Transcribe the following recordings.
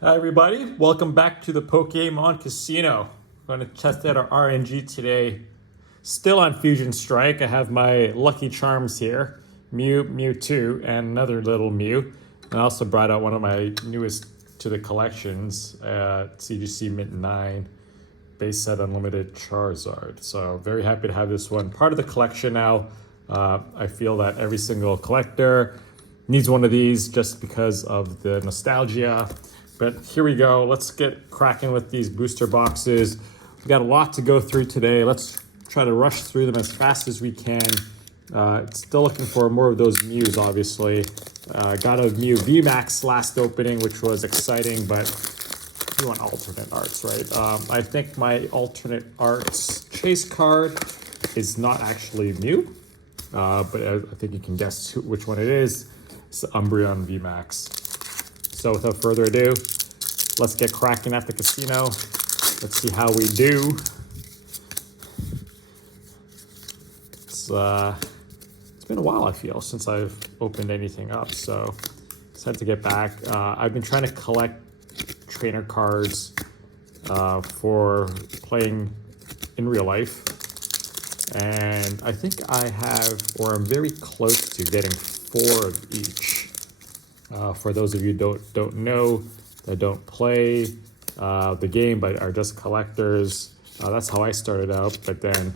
Hi everybody, welcome back to the Pokemon Casino. I'm going to test out our RNG today. Still on Fusion Strike, I have my Lucky Charms here. Mew, Mewtwo, and another little Mew. I also brought out one of my newest to the collections, CGC Mint 9, base set unlimited Charizard. So very happy to have this one part of the collection now. I feel that every single collector needs one of these just because of the nostalgia. But here we go. Let's get cracking with these booster boxes. We got a lot to go through today. Let's try to rush through them as fast as we can. Still looking for more of those Mews, obviously. Got a Mew VMAX last opening, which was exciting, but we want alternate arts, right? I think my alternate arts chase card is not actually Mew, but I think you can guess which one it is. It's the Umbreon VMAX. So without further ado, let's get cracking at the casino. Let's see how we do. It's been a while, I feel, since I've opened anything up, so excited to get back. I've been trying to collect trainer cards for playing in real life, and I think I have, or I'm very close to getting 4 of each. For those of you who don't know, that don't play the game but are just collectors, that's how I started out. But then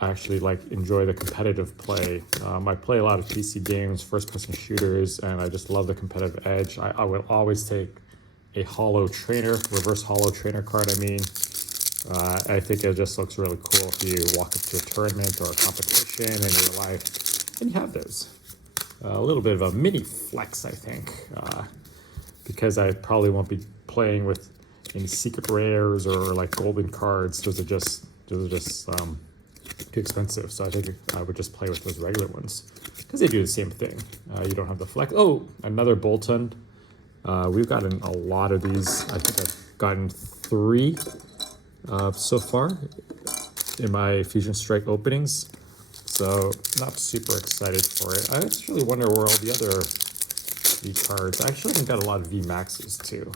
I actually enjoy the competitive play. I play a lot of PC games, first-person shooters, and I just love the competitive edge. I will always take a holo trainer, reverse holo trainer card. I think it just looks really cool if you walk up to a tournament or a competition in real life, and you have those. A little bit of a mini flex, I think, because I probably won't be playing with any secret rares or golden cards. Those are just too expensive. So I think I would just play with those regular ones because they do the same thing. You don't have the flex. Oh, another Bolton. We've gotten a lot of these. I think I've gotten 3 so far in my Fusion Strike openings. So not super excited for it. I actually wonder where all the other V cards. I actually haven't got a lot of V Maxes too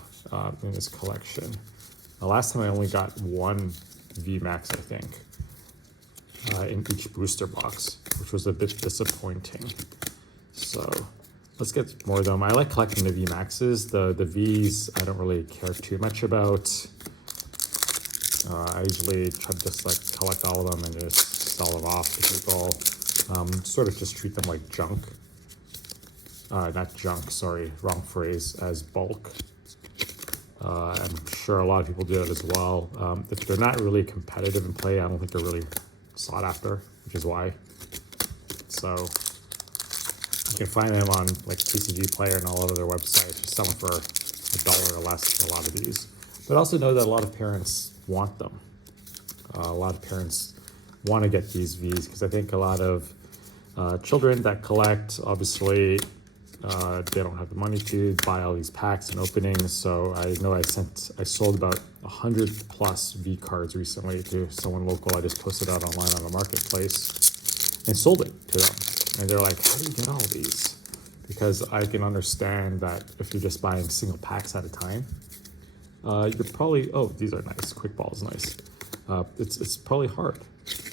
in this collection. The last time I only got 1 V Max, I think, in each booster box, which was a bit disappointing. So let's get more of them. I like collecting the V Maxes. The Vs I don't really care too much about. I usually try to just collect all of them and just sell them off to people. Sort of just treat them like junk. Not junk, sorry, wrong phrase, as bulk. I'm sure a lot of people do it as well. If they're not really competitive in play, I don't think they're really sought after, which is why. So you can find them on TCG Player and all over their websites. Just sell them for $1 or less for a lot of these. But also know that a lot of parents want them. A lot of parents want to get these Vs because I think a lot of children that collect, obviously, they don't have the money to buy all these packs and openings. So I know I sold about 100 plus V cards recently to someone local. I just posted out online on a marketplace and sold it to them. And they're like, how do you get all these? Because I can understand that if you're just buying single packs at a time, you're probably, oh, these are nice. Quick Ball is nice. It's probably hard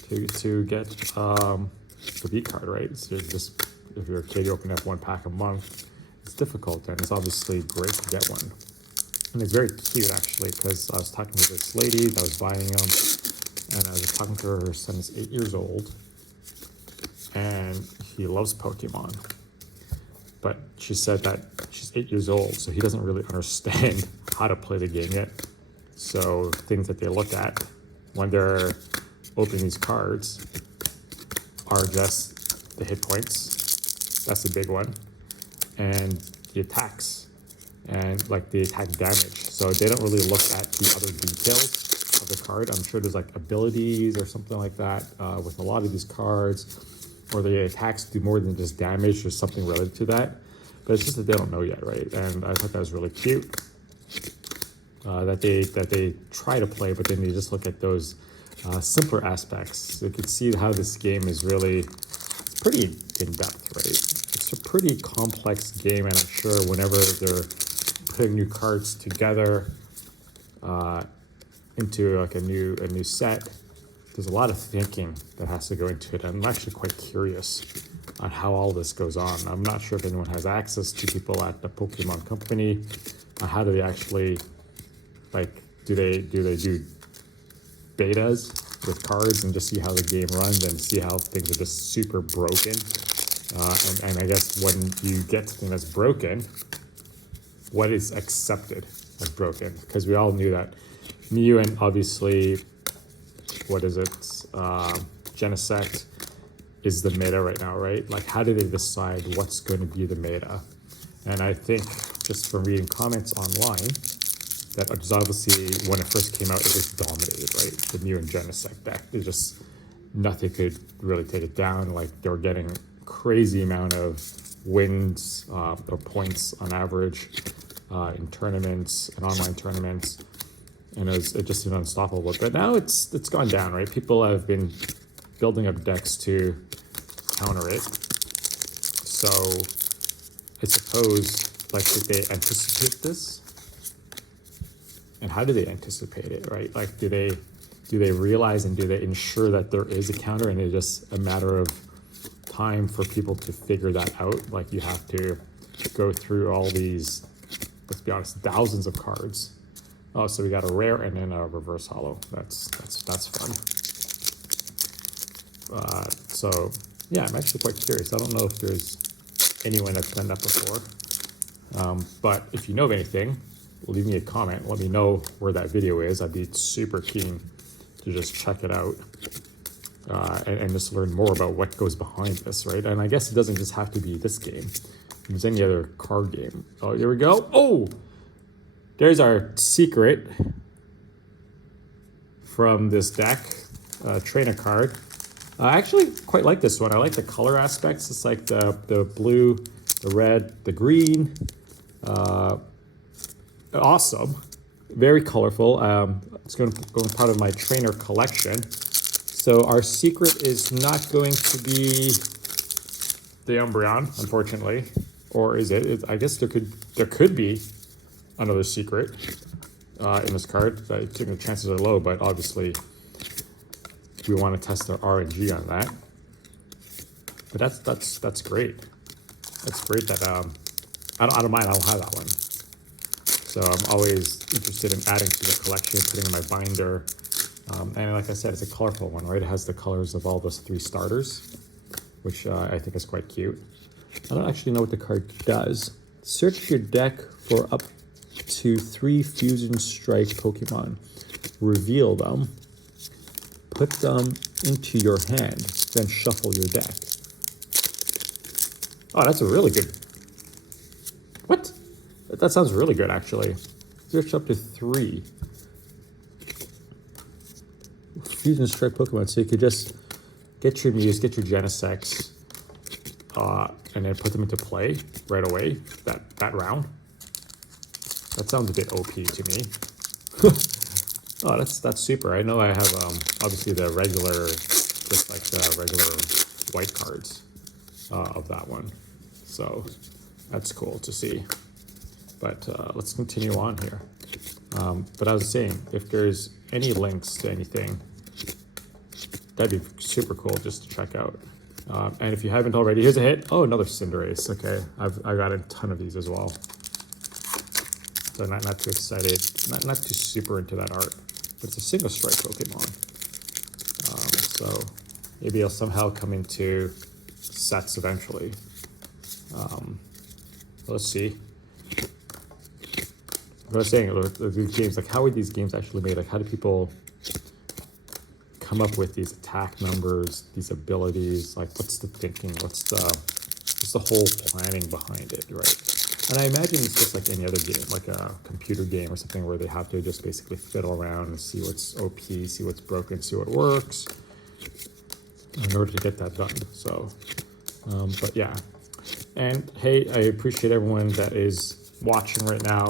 to get the V card, right? So just if you're a kid, you open up 1 pack a month. It's difficult, and it's obviously great to get one. And it's very cute actually, because I was talking to this lady that was buying them, and I was talking to her. Her son is 8 years old, and he loves Pokemon. But she said that she's 8 years old, so he doesn't really understand how to play the game yet. So things that they look at when they're opening these cards are just the hit points. That's a big one. And the attacks and the attack damage. So they don't really look at the other details of the card. I'm sure there's abilities or something like that with a lot of these cards, or the attacks do more than just damage or something related to that. But it's just that they don't know yet, right? And I thought that was really cute that they try to play, but then they just look at those simpler aspects. You can see how this game is really pretty in depth, right? It's a pretty complex game, and I'm sure whenever they're putting new cards together into like a new set. There's a lot of thinking that has to go into it. I'm actually quite curious on how all this goes on. I'm not sure if anyone has access to people at the Pokemon company. How do they actually, like, do they do betas with cards and just see how the game runs and see how things are just super broken? And I guess when you get something that's broken, what is accepted as broken? Because we all knew that Mew and obviously, what is it? Genesect is the meta right now, right? Like, how do they decide what's going to be the meta? And I think just from reading comments online, that just obviously when it first came out, it was dominated, right? The Mew and Genesect deck. It just, nothing could really take it down. Like, they were getting crazy amount of wins or points on average in tournaments and online tournaments. And it just seemed unstoppable. But now it's gone down, right? People have been building up decks to counter it. So I suppose, like, did they anticipate this? And how do they anticipate it, right? Like, do they realize and do they ensure that there is a counter, and it's just a matter of time for people to figure that out? Like, you have to go through all these, let's be honest, thousands of cards. Oh, so we got a rare and then a reverse holo. That's fun. So yeah, I'm actually quite curious. I don't know if there's anyone that's done that before. But if you know of anything, leave me a comment. Let me know where that video is. I'd be super keen to just check it out and just learn more about what goes behind this, right? And I guess it doesn't just have to be this game. If there's any other card game. Oh, here we go. Oh! There's our secret from this deck, trainer card. I actually quite like this one. I like the color aspects. It's like the blue, the red, the green. Awesome. Very colorful. It's going to go part of my trainer collection. So our secret is not going to be the Umbreon, unfortunately. Or is it? I guess there could be another secret in this card. I think the chances are low, but obviously we want to test our RNG on that. But that's great. That's great that I don't mind. I don't have that one, so I'm always interested in adding to the collection, putting in my binder. And like I said, it's a colorful one, right? It has the colors of all those 3 starters, which I think is quite cute. I don't actually know what the card does. Search your deck for up to 3 Fusion Strike Pokemon. Reveal them. Put them into your hand. Then shuffle your deck. Oh, that's a really good... What? That sounds really good, actually. Search up to 3 Fusion Strike Pokemon. So you could just get your Mews, get your Genesects, and then put them into play right away, that round. That sounds a bit OP to me. Oh, that's super. I know I have obviously the regular, just like the regular white cards of that one. So that's cool to see. But let's continue on here. But I was saying, if there's any links to anything, that'd be super cool just to check out. And if you haven't already, here's a hit. Oh, another Cinderace. Okay, I've got a ton of these as well. So not too excited, not too super into that art. But it's a single strike Pokemon. So maybe it'll somehow come into sets eventually. Let's see. What I was saying, these games, like, how are these games actually made? Like, how do people come up with these attack numbers, these abilities? Like, what's the thinking? What's the whole planning behind it, right? And I imagine it's just like any other game, like a computer game or something, where they have to just basically fiddle around and see what's OP, see what's broken, see what works in order to get that done. So, but yeah. And hey, I appreciate everyone that is watching right now.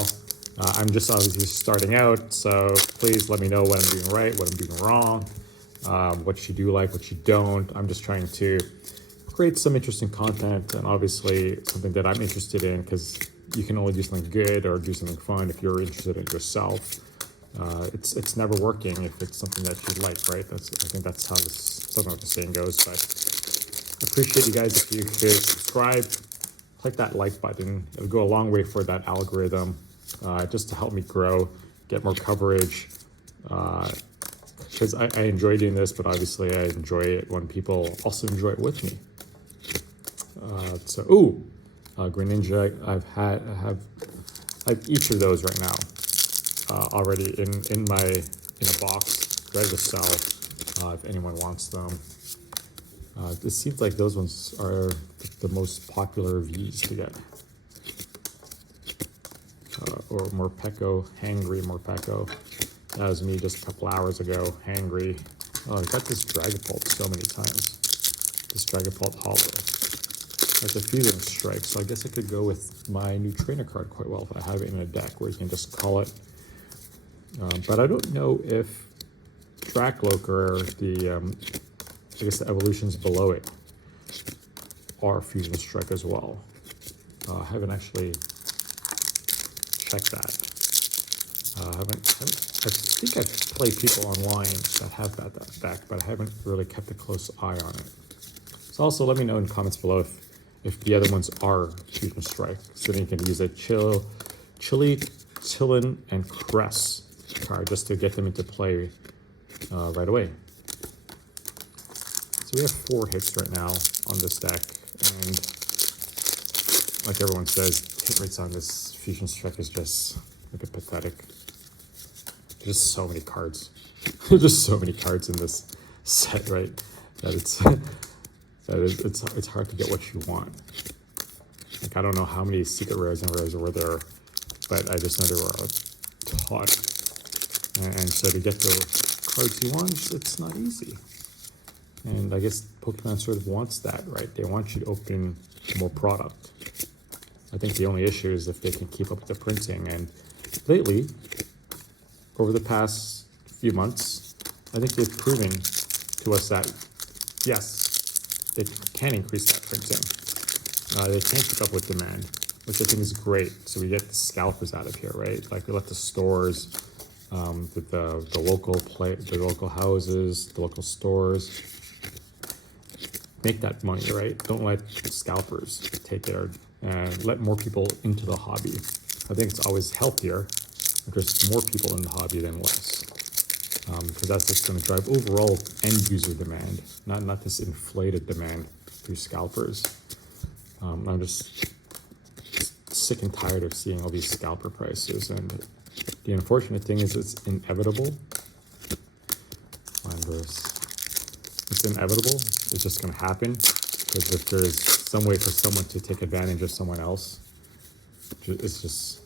I'm just obviously starting out, so please let me know what I'm doing right, what I'm doing wrong, what you do like, what you don't. I'm just trying to create some interesting content, and obviously something that I'm interested in, because you can only do something good or do something fun if you're interested in it yourself. It's never working if it's something that you like, right? I think that's how this, I don't know what the saying goes, but I appreciate you guys if you could subscribe, click that like button. It'll go a long way for that algorithm, just to help me grow, get more coverage. Because I enjoy doing this, but obviously I enjoy it when people also enjoy it with me. Green Ninja, I have each of those right now already in a box, ready to sell if anyone wants them. It seems like those ones are the most popular V's to get. Or Morpeko, Hangry Morpeko. That was me just a couple hours ago, Hangry. Oh, I got this Dragapult so many times. This Dragapult Hollow. That's a Fusion Strike, so I guess I could go with my new trainer card quite well if I have it in a deck where you can just call it. But I don't know if Dracloaker, I guess the evolutions below it, are Fusion Strike as well. I haven't actually checked that. I think I've played people online that have that deck, but I haven't really kept a close eye on it. So also let me know in the comments below if the other ones are Fusion Strike. So then you can use a Chili, Tillin, and Cress card just to get them into play right away. So we have 4 hits right now on this deck, and like everyone says, hit rates on this Fusion Strike is just a bit pathetic. There's just so many cards. There's just so many cards in this set, right? That it's hard to get what you want. Like, I don't know how many secret rares and rares were there, but I just know there were a ton. And so to get the cards you want, it's not easy. And I guess Pokemon sort of wants that, right? They want you to open more product. I think the only issue is if they can keep up with the printing. And lately, over the past few months, I think they've proven to us that, yes, they can increase that printing. They can keep up with demand, which I think is great. So we get the scalpers out of here, right? Like we let the stores, the local houses, the local stores make that money, right? Don't let scalpers take their, and let more people into the hobby. I think it's always healthier if there's more people in the hobby than less. Because that's just going to drive overall end user demand, not this inflated demand through scalpers. I'm just sick and tired of seeing all these scalper prices, and the unfortunate thing is it's inevitable. It's inevitable. It's just going to happen, because if there's some way for someone to take advantage of someone else, it's just,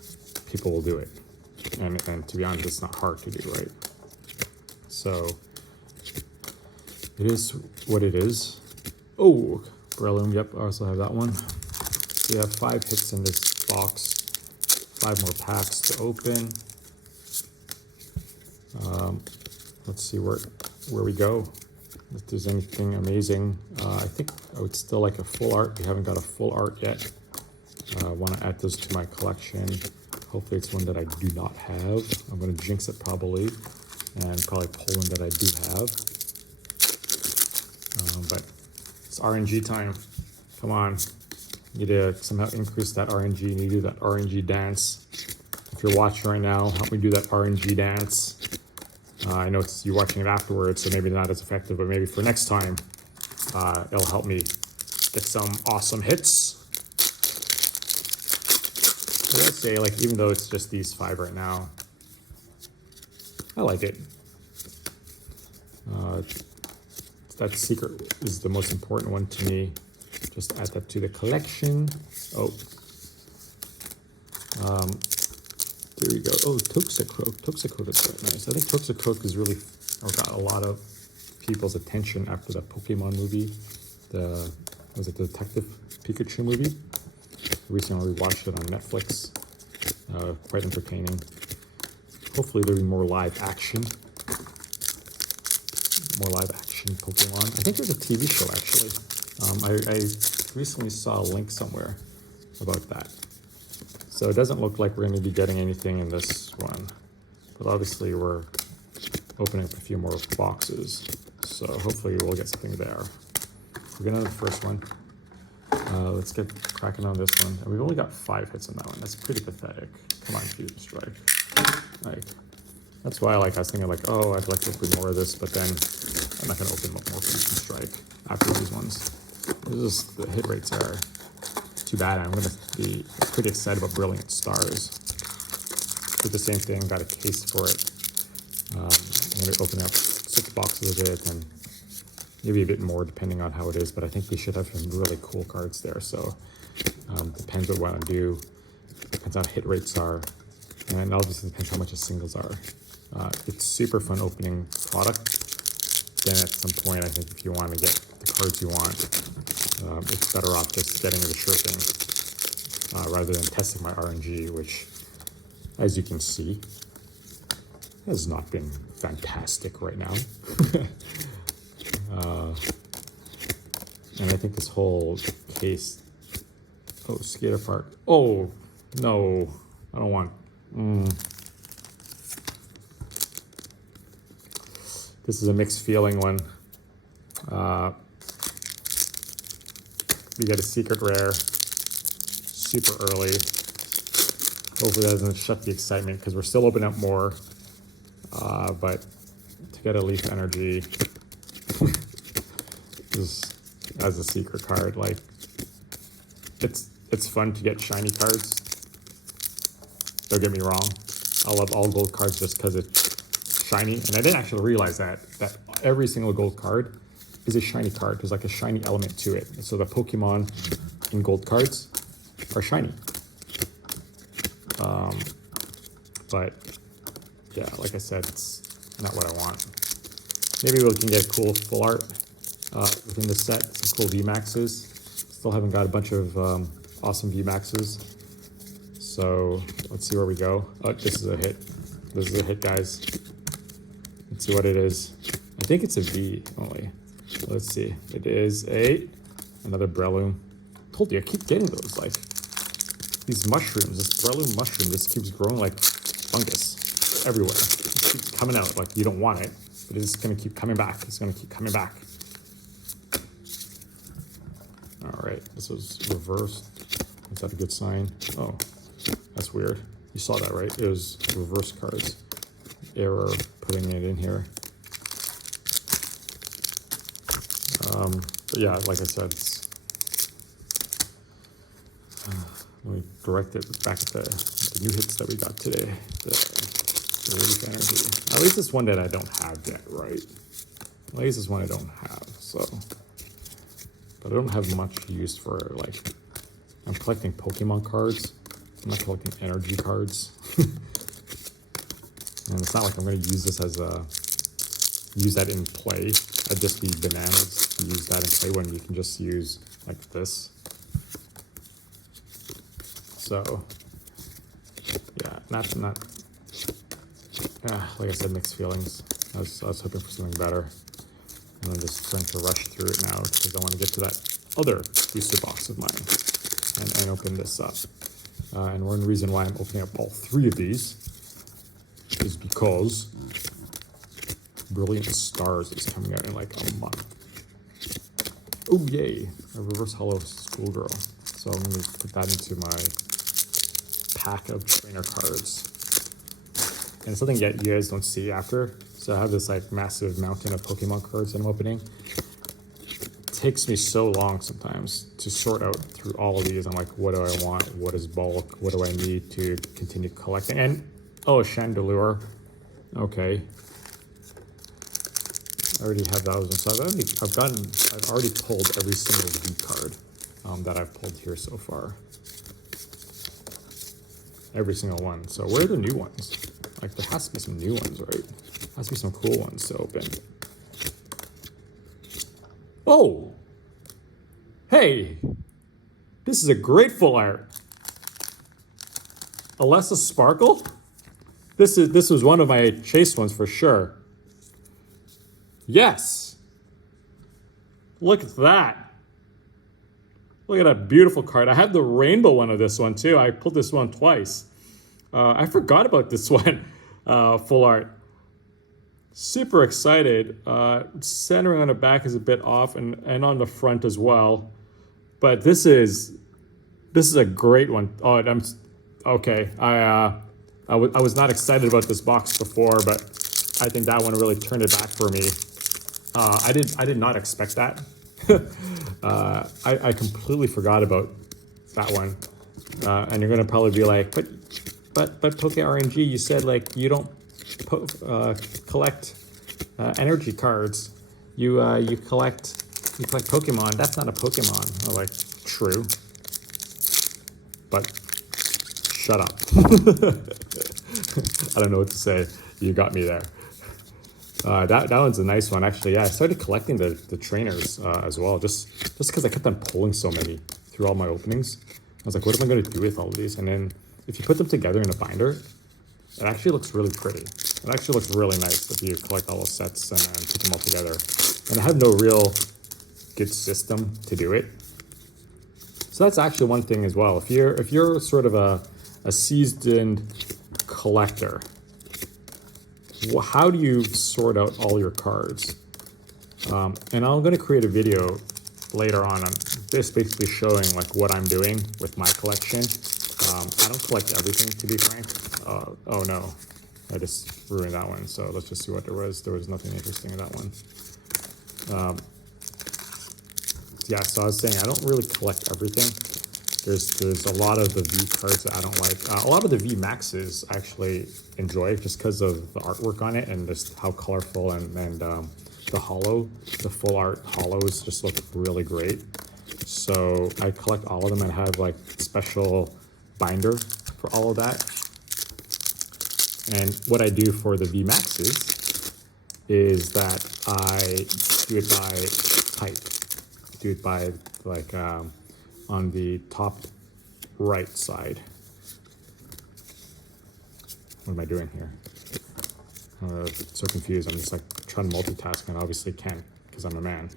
people will do it. And to be honest, it's not hard to do, right? So it is what it is. Oh, Breloom, yep, I also have that one. So we have 5 hits in this box, 5 more packs to open. Let's see where we go. If there's anything amazing. I think I would still like a full art. We haven't got a full art yet. I want to add this to my collection. Hopefully it's one that I do not have. I'm going to jinx it probably, and probably pull one that I do have. But it's RNG time. Come on. You need to somehow increase that RNG. You need to do that RNG dance. If you're watching right now, help me do that RNG dance. I know you're watching it afterwards, so maybe not as effective, but maybe for next time, it'll help me get some awesome hits. So let's say, like, even though it's just these 5 right now, I like it. That secret is the most important one to me. Just add that to the collection. Oh. There we go. Oh, Toxicroak. Toxicroak is quite nice. I think Toxicroak is really got a lot of people's attention after that Pokemon movie. Was it the Detective Pikachu movie? Recently we watched it on Netflix. Quite entertaining. Hopefully there'll be more live action. More live action Pokemon. I think there's a TV show actually. I recently saw a link somewhere about that. So it doesn't look like we're going to be getting anything in this one. But obviously we're opening up a few more boxes. So hopefully we'll get something there. We're going to the first one. Let's get cracking on this one. And we've only got 5 hits on that one. That's pretty pathetic. Come on, Fusion Strike. Like, that's why I was thinking like, oh, I'd like to open more of this, but then I'm not going to open more Fusion Strike after these ones. The hit rates are too bad. I'm going to be pretty excited about Brilliant Stars. Did the same thing, got a case for it. I'm going to open up 6 boxes of it and maybe a bit more depending on how it is, but I think we should have some really cool cards there. So depends what I want to do, depends on how hit rates are, and obviously depends how much the singles are. It's super fun opening product. Then at some point, I think if you want to get the cards you want, it's better off just getting the sure thing rather than testing my RNG, which, as you can see, has not been fantastic right now. And I think this whole case... Oh, Skater Park. Oh, no. I don't want... This is a mixed feeling one. We get a secret rare super early. Hopefully that doesn't shut the excitement because we're still opening up more. But to get a Leaf Energy as a secret card, like it's fun to get shiny cards. Don't get me wrong. I love all gold cards just because it's shiny. And I didn't actually realize that every single gold card is a shiny card. There's like a shiny element to it. So the Pokemon in gold cards are shiny. But yeah, like I said, it's not what I want. Maybe we can get cool full art within the set. Some cool VMAXs. Still haven't got a bunch of awesome VMAXs. So let's see where we go. Oh, this is a hit. This is a hit, guys. Let's see what it is. I think it's a V only. Let's see. It is another Breloom. Told you, I keep getting those. Like these mushrooms, this Breloom mushroom just keeps growing like fungus everywhere. It keeps coming out like you don't want it, but it's gonna keep coming back. It's gonna keep coming back. All right, this was reversed. Is that a good sign? Oh, that's weird. You saw that, right? It was reverse cards. Error putting it in here. But yeah, like I said, let me direct it back at the new hits that we got today. The Leaf Energy. At least it's one that I don't have yet, right? At least it's one I don't have, so. But I don't have much use for, like, I'm collecting Pokemon cards. I'm not collecting energy cards. And it's not like I'm going to use this as use that in play. I'd just be bananas to use that in play when you can just use like this. So, yeah, like I said, mixed feelings. I was hoping for something better. And I'm just trying to rush through it now because I want to get to that other booster box of mine and open this up. And one reason why I'm opening up all 3 of these is because Brilliant Stars is coming out in like a month. Oh yay, a reverse hollow Schoolgirl. So I'm going to put that into my pack of trainer cards. And something yet you guys don't see after. So I have this like massive mountain of Pokemon cards that I'm opening. It takes me so long sometimes to sort out through all of these. I'm like, what do I want? What is bulk? What do I need to continue collecting? And oh, Chandelure. Okay. I already have those. So I've already pulled every single V card that I've pulled here so far. Every single one. So where are the new ones? Like there has to be some new ones, right? There has to be some cool ones to open. Oh! Hey! This is a great full art. Alessa Sparkle? This was one of my chase ones for sure. Yes! Look at that. Look at that beautiful card. I have the rainbow one of this one too. I pulled this one twice. I forgot about this one. Full art. Super excited. Centering on the back is a bit off, and on the front as well. But this is a great one. Oh, I'm okay. I was not excited about this box before, but I think that one really turned it back for me. I did not expect that. I completely forgot about that one. And you're gonna probably be like, but Poke RNG, you said like you don't collect energy cards. You collect Pokemon. That's not a Pokemon. I'm like, true, but shut up. I don't know what to say. You got me there. That one's a nice one, actually. Yeah, I started collecting the trainers as well, just because I kept on pulling so many through all my openings. I was like, what am I going to do with all of these? And then if you put them together in a binder, it actually looks really pretty. It actually looks really nice if you collect all those sets and put them all together. And I have no real good system to do it. So that's actually one thing as well. If you're sort of a seasoned collector, how do you sort out all your cards? And I'm going to create a video later on this, basically showing like what I'm doing with my collection. I don't collect everything, to be frank. Oh no, I just ruined that one. So let's just see what there was. There was nothing interesting in that one. Yeah, so I was saying I don't really collect everything. There's a lot of the V cards that I don't like. A lot of the V Maxes I actually enjoy just because of the artwork on it and just how colorful and the full art hollows just look really great. So I collect all of them and have like special binder for all of that. And what I do for the V Maxes is that I do it by type. Do it by like on the top right side. What am I doing here? So confused. I'm just like trying to multitask and obviously can't because I'm a man.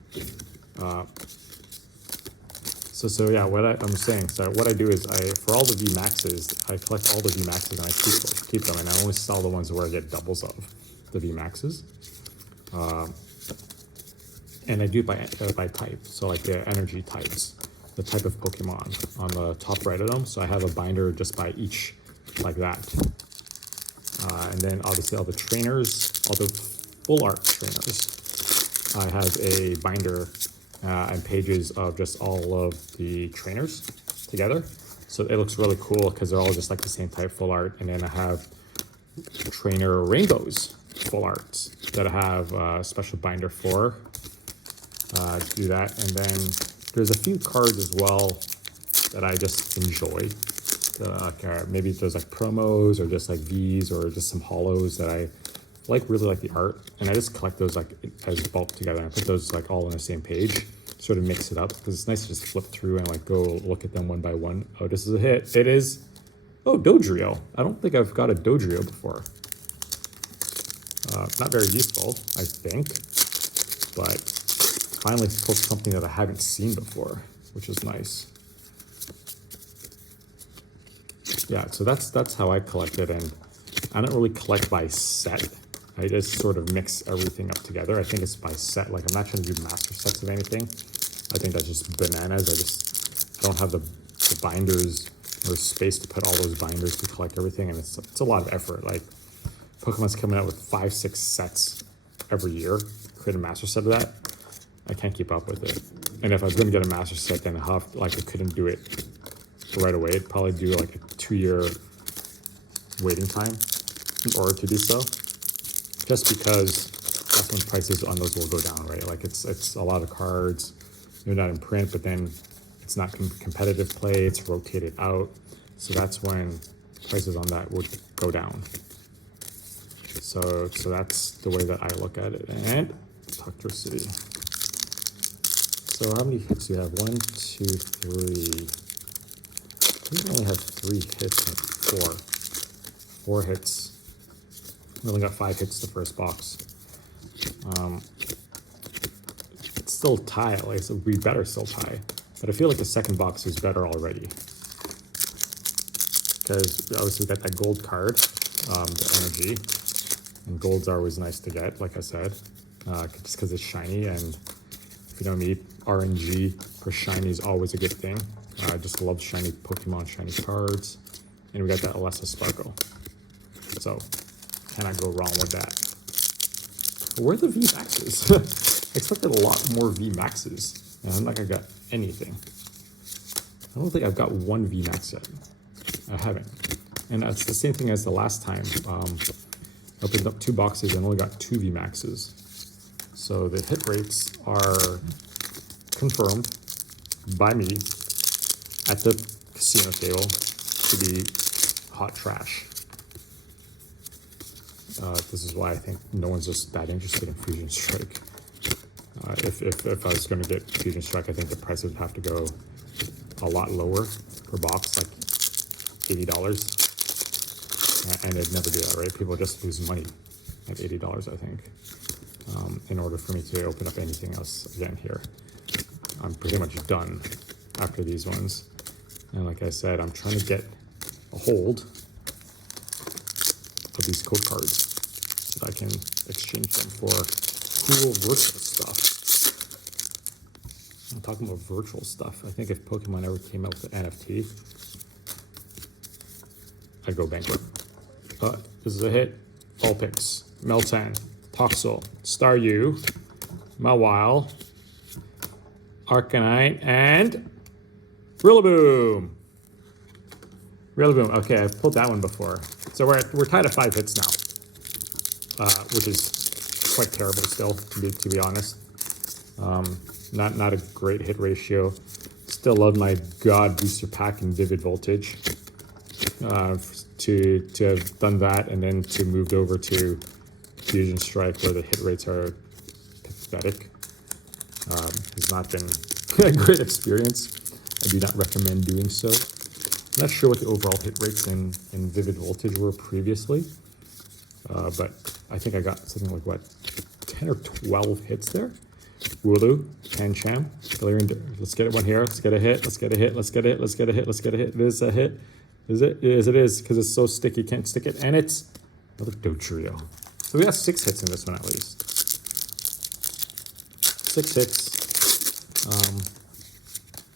So yeah, I'm saying, so what I do is for all the V Maxes, I collect all the V Maxes and I keep them, and I only sell the ones where I get doubles of the V Maxes. And I do it by type, so like the energy types, the type of Pokemon on the top right of them. So I have a binder just by each, like that. And then obviously all the trainers, all the full art trainers, I have a binder and pages of just all of the trainers together. So it looks really cool because they're all just like the same type full art. And then I have trainer rainbows full arts that I have a special binder for. Do that. And then there's a few cards as well that I just enjoy. Maybe there's like promos or just like V's or just some hollows that I really like the art, and I just collect those like as bulk together, and I put those like all on the same page, sort of mix it up because it's nice to just flip through and like go look at them one by one. Oh, this is a hit. It is. Oh, Dodrio. I don't think I've got a Dodrio before. Not very useful, I think, but finally pulled something that I haven't seen before, which is nice. Yeah, so that's how I collect it, and I don't really collect by set. I just sort of mix everything up together. I think it's by set. Like, I'm not trying to do master sets of anything. I think that's just bananas. I just don't have the binders or space to put all those binders to collect everything, and it's a lot of effort. Like, Pokemon's coming out with 5-6 sets every year. Create a master set of that. I can't keep up with it. And if I was going to get a master set, then I couldn't do it right away. It'd probably do like a 2-year waiting time in order to do so. Just because that's when prices on those will go down, right? Like it's a lot of cards. They're not in print, but then it's not competitive play. It's rotated out. So that's when prices on that would go down. So that's the way that I look at it. And toxicity. So how many hits do you have? 1, 2, 3. I think I only have 3 hits and 4 hits. We only got 5 hits the first box. It's still tie, like, so we better still tie. But I feel like the second box is better already. Because we obviously got that gold card, the energy. And golds are always nice to get, like I said. Just because it's shiny, and if you know me, RNG for shiny is always a good thing. I just love shiny Pokemon, shiny cards. And we got that Alessa Sparkle. So, cannot go wrong with that. Where are the VMAXs? I expected a lot more VMAXs. And I'm not gonna got anything. I don't think I've got one VMAX yet. I haven't. And that's the same thing as the last time. I opened up 2 boxes and only got 2 VMAXs. So the hit rates are confirmed by me at the casino table to be hot trash. This is why I think no one's just that interested in Fusion Strike. If I was going to get Fusion Strike, I think the price would have to go a lot lower per box, like $80. And they'd never do that, right? People just lose money at $80, I think, in order for me to open up anything else again here. I'm pretty much done after these ones. And like I said, I'm trying to get a hold of these code cards so that I can exchange them for cool virtual stuff. I'm talking about virtual stuff. I think if Pokemon ever came out with an NFT, I'd go bankrupt. This is a hit. Vulpix, Meltan, Toxel, Staryu, Mawile, Arcanine, and Rillaboom. Rillaboom. Okay, I've pulled that one before. So we're tied at 5 hits now, which is quite terrible still, to be honest. Not a great hit ratio. Still love my God Booster Pack and Vivid Voltage. To have done that and then to moved over to Fusion Strike where the hit rates are pathetic has not been a great experience. I do not recommend doing so. I'm not sure what the overall hit rates in Vivid Voltage were previously, but I think I got something like, what, 10 or 12 hits there? Wooloo, Pancham, let's get it one here, let's get a hit, let's get a hit, let's get a hit, let's get a hit, let's get a hit. It is a hit. Is it? Yes, it is, because it's so sticky, can't stick it. And it's another Dodrio. So we got 6 hits in this one at least. 6 hits.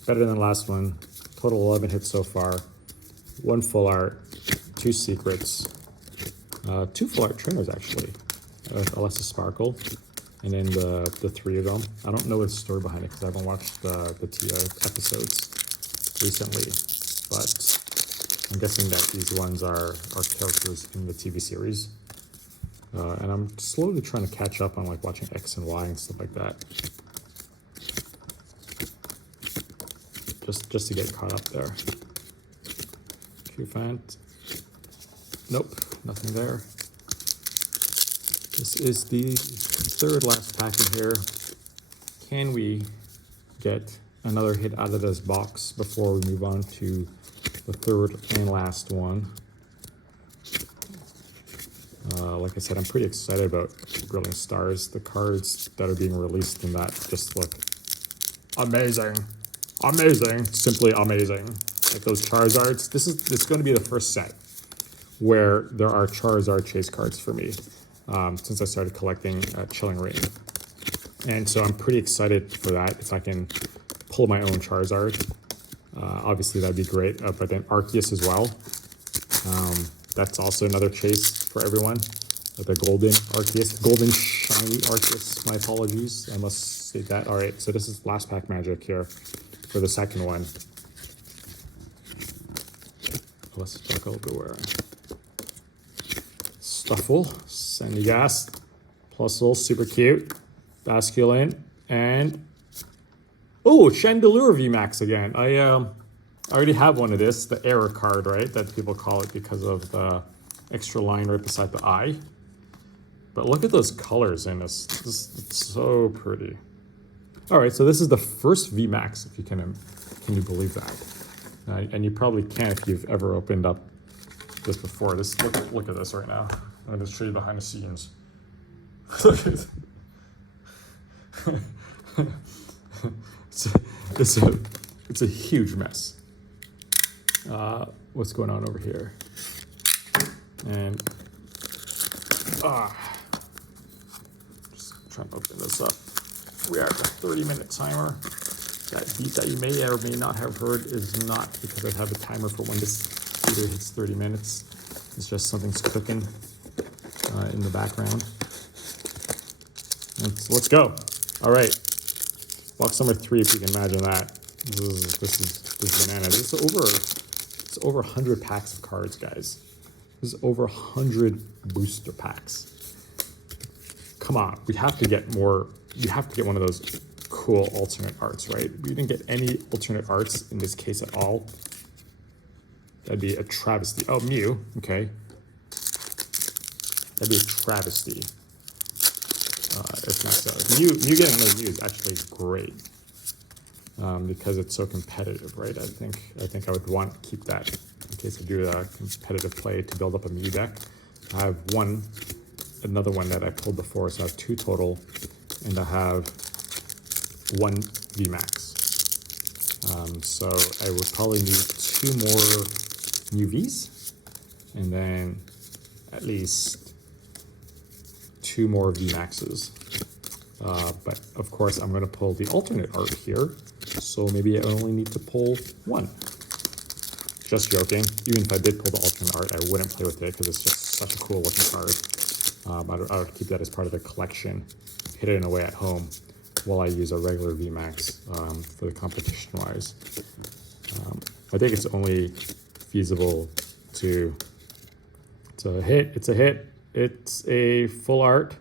Better than the last one. Total 11 hits so far. 1 full art, 2 secrets, 2 full art trainers actually. Alessa Sparkle, and then the 3 of them. I don't know the story behind it because I haven't watched the episodes recently, but I'm guessing that these ones are characters in the TV series. And I'm slowly trying to catch up on like watching X and Y and stuff like that. Just to get caught up there. Q-Fant. Nope, nothing there. This is the 3rd last pack in here. Can we get another hit out of this box before we move on to the 3rd and last one? Like I said, I'm pretty excited about Brilliant Stars. The cards that are being released in that just look amazing. Amazing. Simply amazing. Like those Charizards. It's going to be the first set where there are Charizard chase cards for me since I started collecting Chilling Reign. And so I'm pretty excited for that. If I can pull my own Charizard, obviously that'd be great. But then Arceus as well. That's also another chase for everyone. The golden Arceus, golden shiny Arceus. My apologies, I must state that. All right, so this is last pack magic here for the second one. Let's talk everywhere. Stuffle, Sandygast, Plusle, super cute, Basculin, and oh, Chandelure VMAX again. I already have one of this, the error card, right? That people call it because of the extra line right beside the eye. But look at those colors in this. It's so pretty. All right, so this is the first VMAX, if you can you believe that? And you probably can if you've ever opened up this before. This look at this right now. I'm gonna show you behind the scenes. Look at it's a huge mess. What's going on over here? And just trying to open this up. We are at a 30-minute timer. That beat that you may or may not have heard is not because I have a timer for when this heater hits 30 minutes. It's just something's cooking in the background. So let's go. All right, box number 3, if you can imagine that. This is bananas. It's over 100 packs of cards, guys. This is over 100 booster packs. Come on, we have to get more. You have to get one of those cool alternate arts, right? We didn't get any alternate arts in this case at all. That'd be a travesty. Oh, Mew, okay. That'd be a travesty. If not so. Mew getting another Mew is actually great because it's so competitive, right? I think I would want to keep that in case I do a competitive play to build up a Mew deck. I have another one that I pulled before, so I have 2 total, and I have 1 VMAX. So I would probably need 2 more Mew Vs, and then at least 2 more VMAXs. But of course, I'm going to pull the alternate art here, so maybe I only need to pull 1. Just joking. Even if I did pull the alternate art, I wouldn't play with it because it's just such a cool looking card. I would keep that as part of the collection, hit it in a way at home while I use a regular VMAX for the competition-wise. I think it's only feasible to hit. It's a hit. It's a full art.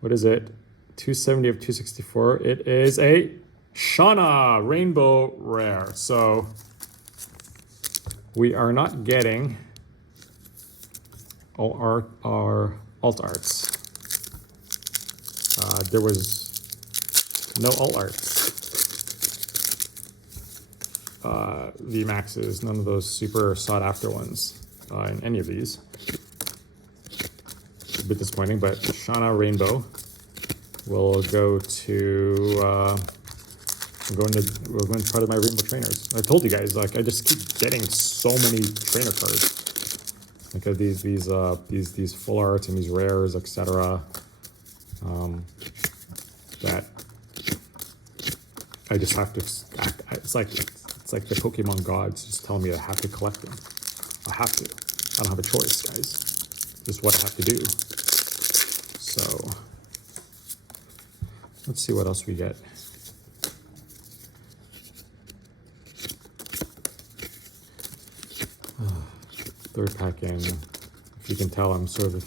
What is it? 270 of 264. It is a Shauna Rainbow Rare. So we are not getting all our alt arts. There was no alt arts. VMAXs, none of those super sought after ones in any of these. A bit disappointing, but Shauna Rainbow will go to we're going to part of my Rainbow Trainers. I told you guys, like, I just keep getting so many trainer cards. Like these full arts and these rares, etc. That I just have to. It's like the Pokemon gods just telling me I have to collect them. I have to. I don't have a choice, guys. This is what I have to do. So let's see what else we get. Third pack in. If you can tell, I'm sort of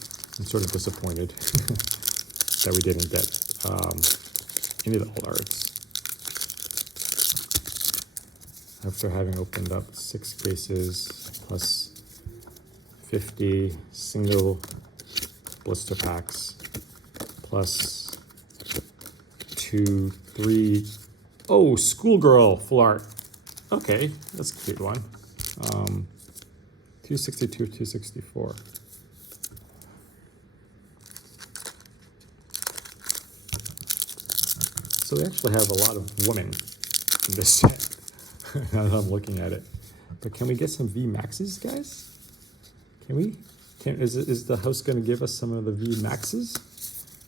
disappointed that we didn't get any of the alt arts. After having opened up 6 cases plus 50 single blister packs plus 2, 3. Oh, Schoolgirl full art. Okay, that's a cute one. 262, 264. So they actually have a lot of women in this set. Now that I'm looking at it. But can we get some VMAXs, guys? Can we? Is the house going to give us some of the VMAXs?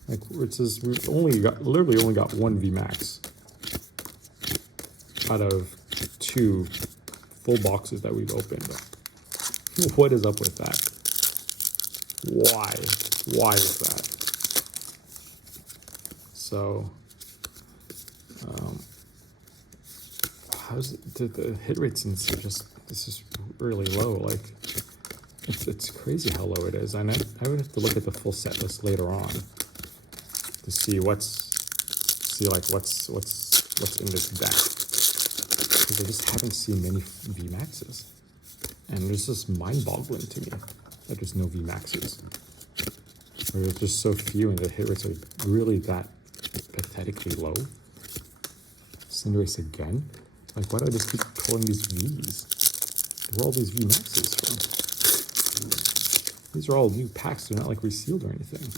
Like, it says we've literally only got 1 VMAX out of 2 full boxes that we've opened. What is up with that? Why? Why is that? So, how's it, the hit rates in this is really low. Like, it's crazy how low it is. And I would have to look at the full set list later on to see what's in this deck, because I just haven't seen many VMAXs. And it's just mind-boggling to me that there's no VMAXs. Or there's just so few, and the hit rates are really that pathetically low. Cinderace again? Like, why do I just keep pulling these Vs? Where are all these VMAXs from? These are all new packs. They're not like resealed or anything.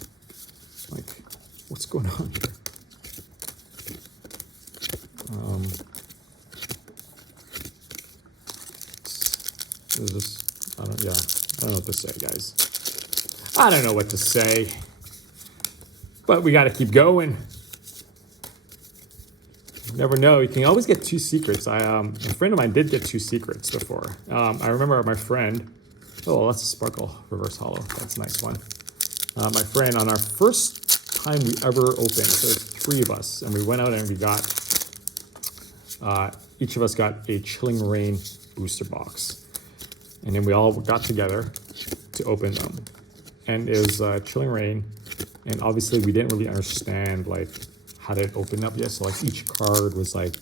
Like, what's going on here? yeah, I don't know what to say, guys. I don't know what to say. But we got to keep going. You never know. You can always get 2 secrets. A friend of mine did get 2 secrets before. I remember my friend. Oh, that's a sparkle reverse hollow. That's a nice one. My friend, on our first time we ever opened, so there's 3 of us, and we went out and we got, each of us got a Chilling Reign booster box. And then we all got together to open them. And it was Chilling Reign, and obviously we didn't really understand like how to open up yet. So like each card was like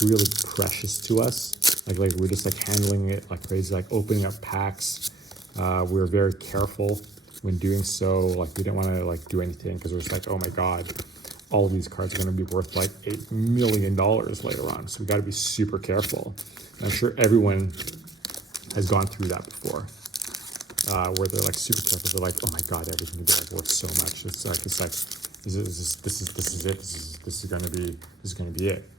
really precious to us. Like we're just like handling it like crazy, like opening up packs. We were very careful when doing so. Like we didn't want to like do anything because we're just like, oh my god, all of these cards are going to be worth like $8 million later on. So we got to be super careful. And I'm sure everyone has gone through that before, where they're like super careful. They're like, oh my god, everything will be like worth so much. It's like this is it. This is gonna be it.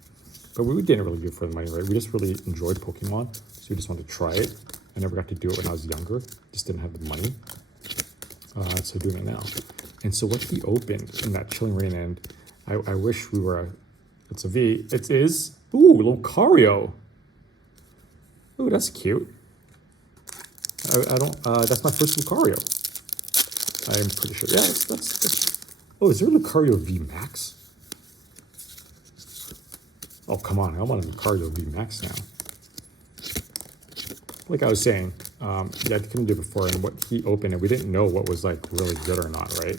But we didn't really do it for the money, right? We just really enjoyed Pokemon, so we just wanted to try it. I never got to do it when I was younger. Just didn't have the money. So doing it now. And so what he opened in that Chilling Reign end, I wish we were. It's a V. It is. Ooh, Lucario. Ooh, that's cute. I don't. That's my first Lucario. I'm pretty sure. Yeah, that's. Oh, is there a Lucario V Max? Oh, come on! I want a Lucario V Max now. Like I was saying, yeah, I couldn't do it before, and what he opened, and we didn't know what was like really good or not, right?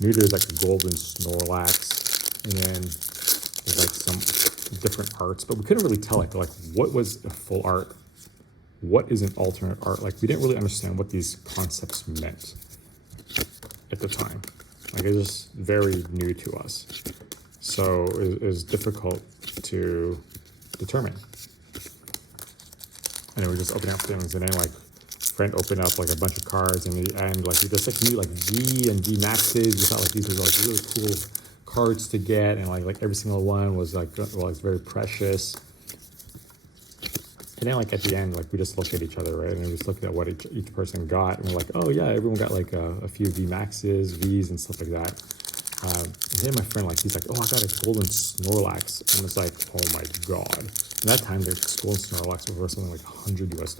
Maybe there's like a golden Snorlax, and then there's like some different arts, but we couldn't really tell like what was a full art. What is an alternate art? Like we didn't really understand what these concepts meant at the time. Like it was just very new to us. So it was difficult to determine. And then we're just opening up things, and then like friend opened up like a bunch of cards, and the end like we just like knew like V and V Maxes. We thought like these were like really cool cards to get, and like every single one was like, well, it's very precious. And then like at the end, like we just looked at each other, right? And we just looked at what each person got, and we're like, oh yeah, everyone got like a few V Maxes, Vs, and stuff like that. And then my friend, like, he's like, oh, I got a golden Snorlax. And it's like, oh my god. And that time, the golden Snorlax was worth something like $100 US.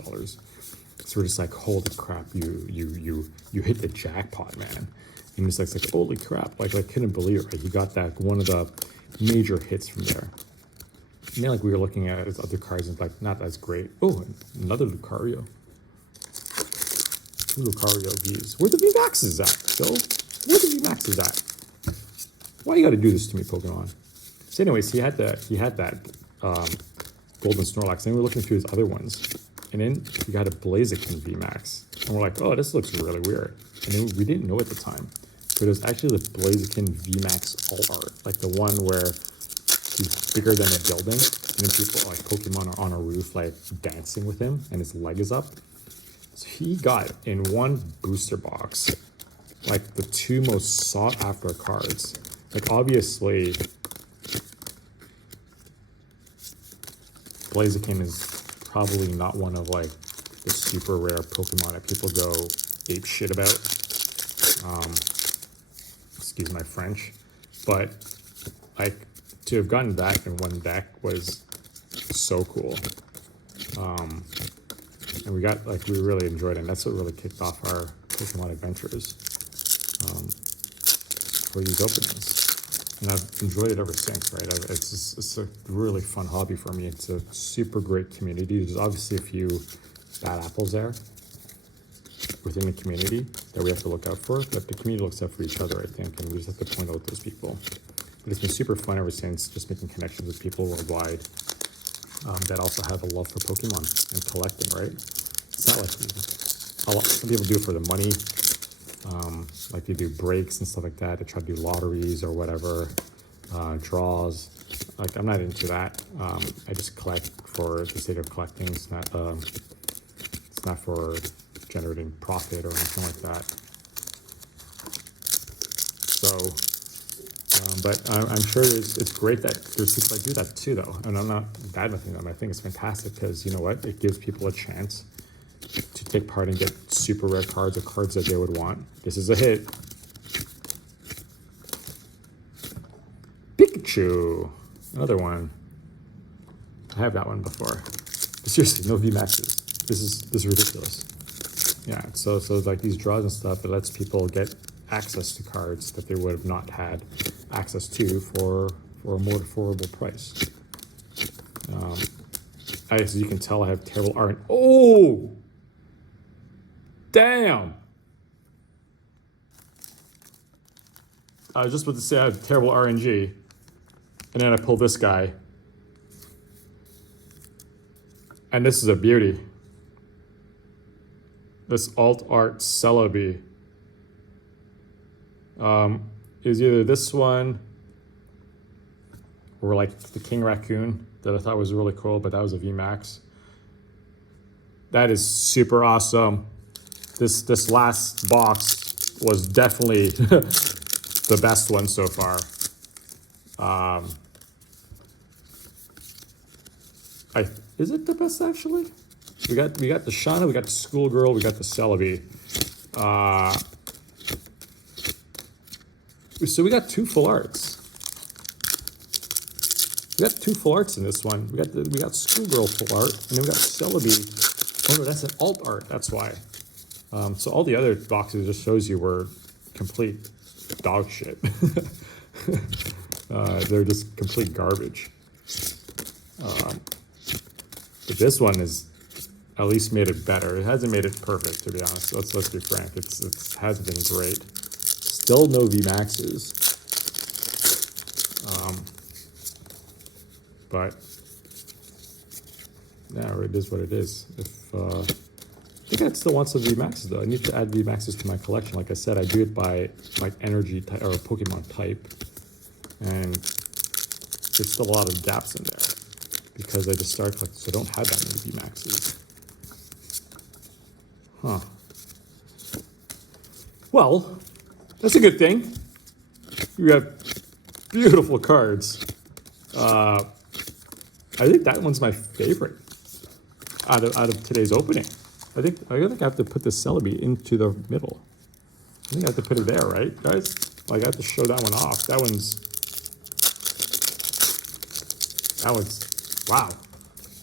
So we're just like, holy crap, you hit the jackpot, man. And he's like, holy crap, like I couldn't believe it, right? He got that one of the major hits from there. And then like we were looking at his other cards and like not as great. Oh, another Lucario. 2 Lucario Vs. Where the V Maxes at, Phil? Where the V Maxes at? Why you gotta do this to me, Pokemon? So anyways, he had that golden Snorlax, and we were looking through his other ones. And then he got a Blaziken V Max. And we're like, oh, this looks really weird. And then we didn't know at the time. But it was actually the Blaziken V Max All Art. Like the one where he's bigger than a building, and then people like Pokemon are on a roof like dancing with him, and his leg is up. So he got in one booster box like the 2 most sought after cards. Like obviously Blaziken is probably not one of like the super rare Pokemon that people go ape shit about. Excuse my French, but like to have gotten that in one deck was so cool. And we really enjoyed it, and that's what really kicked off our Pokemon adventures for these openings. And I've enjoyed it ever since, right? It's a really fun hobby for me. It's a super great community. There's obviously a few bad apples there within the community that we have to look out for, but the community looks out for each other, I think, and we just have to point out those people. But it's been super fun ever since, just making connections with people worldwide that also have a love for Pokemon and collecting, right? It's not like some people do it for the money, like they do breaks and stuff like that. They try to do lotteries or whatever, draws. Like I'm not into that. I just collect for the sake of collecting. It's not for generating profit or anything like that. So, but I'm sure it's great that there's people that do that too, though. And I'm not bad with them. I think it's fantastic because you know what? It gives people a chance to take part and get super rare cards or cards that they would want. This is a hit. Pikachu, another one. I have that one before. But seriously, no VMAXs. This is ridiculous. Yeah, so like these draws and stuff, it lets people get access to cards that they would have not had access to for a more affordable price. As you can tell, I have terrible RNG. Oh, damn! I was just about to say I have terrible RNG, and then I pull this guy, and this is a beauty. This alt art Celebi is either this one or like the King Raccoon that I thought was really cool, but that was a VMAX. That is super awesome. This last box was definitely the best one so far. Is it the best actually? We got the Shauna, we got the Schoolgirl, we got the Celebi. So we got 2 full arts. We got 2 full arts in this one. We got Schoolgirl full art, and then we got Celebi. Oh no, that's an alt art. That's why. So all the other boxes just shows you we're complete dog shit. They're just complete garbage. But this one is at least made it better. It hasn't made it perfect, to be honest. Let's be frank. It hasn't been great. Still no VMAXs. But yeah, it is what it is. I think I'd still want some VMAXs though. I need to add VMAXs to my collection. Like I said, I do it by like energy type or Pokemon type, and there's still a lot of gaps in there because I just started collecting, so I don't have that many VMAXs. Huh. Well, that's a good thing. You have beautiful cards. I think that one's my favorite out of today's opening. I think I have to put the Celebi into the middle. I think I have to put it there, right, guys? Like I have to show that one off. That one's wow.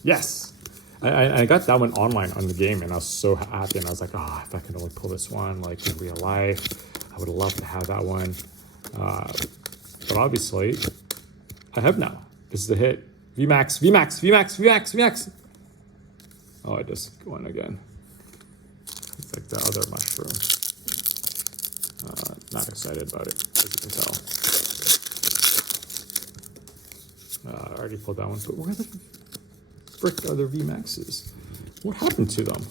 Yes. I got that one online on the game, and I was so happy, and I was like, oh, if I could only pull this one, like in real life, I would love to have that one. But obviously, I have now. This is a hit. VMAX, VMAX, VMAX, VMAX, VMAX. Oh, I just won again. It's like the other mushroom. Not excited about it, as you can tell. I already pulled that one, but where the frick are their VMAXs? What happened to them?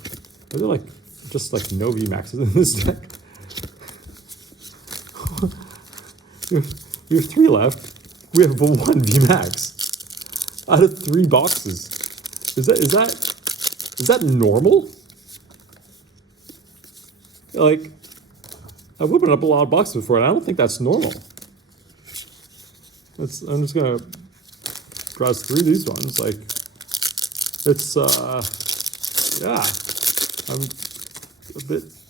Are there like just like no VMAXs in this deck? We have 3 left. We have 1 VMAX out of 3 boxes. Is that normal? Like, I've opened up a lot of boxes before, and I don't think that's normal. I'm just gonna browse through these ones. Like, it's yeah, I'm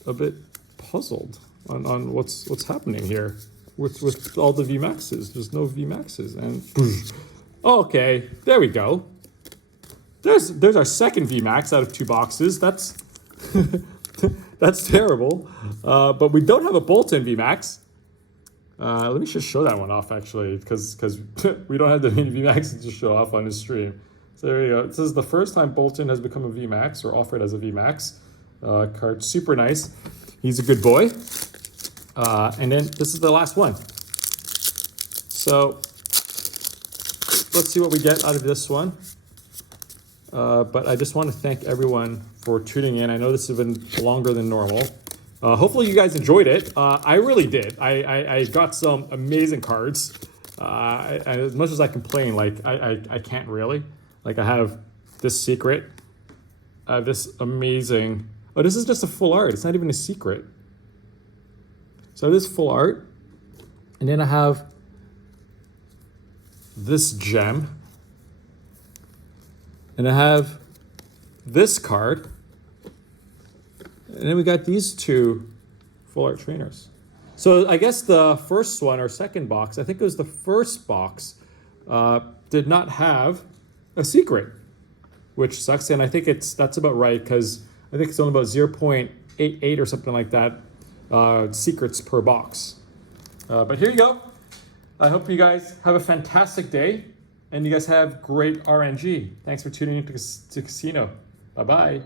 a bit puzzled on what's happening here with all the VMAXs. There's no VMAXs, and okay, there we go. There's our second VMAX out of 2 boxes. That's that's terrible. But we don't have a Bolton VMAX. Let me just show that one off actually, because we don't have the many VMAXs to show off on this stream. So there you go. This is the first time Bolton has become a VMAX or offered as a VMAX card. Super nice. He's a good boy. And then this is the last one. So let's see what we get out of this one. But I just want to thank everyone for tuning in. I know this has been longer than normal. Hopefully you guys enjoyed it. I really did. I got some amazing cards. As much as I complain, like I can't really. Like I have this secret. This amazing. Oh, this is just a full art. It's not even a secret. So this full art, and then I have this gem. And I have this card. And then we got these two full art trainers. So I guess the first one or second box, I think it was the first box, did not have a secret, which sucks. And I think that's about right, because I think it's only about 0.88 or something like that secrets per box. But here you go. I hope you guys have a fantastic day and you guys have great RNG. Thanks for tuning into Casino. Bye-bye.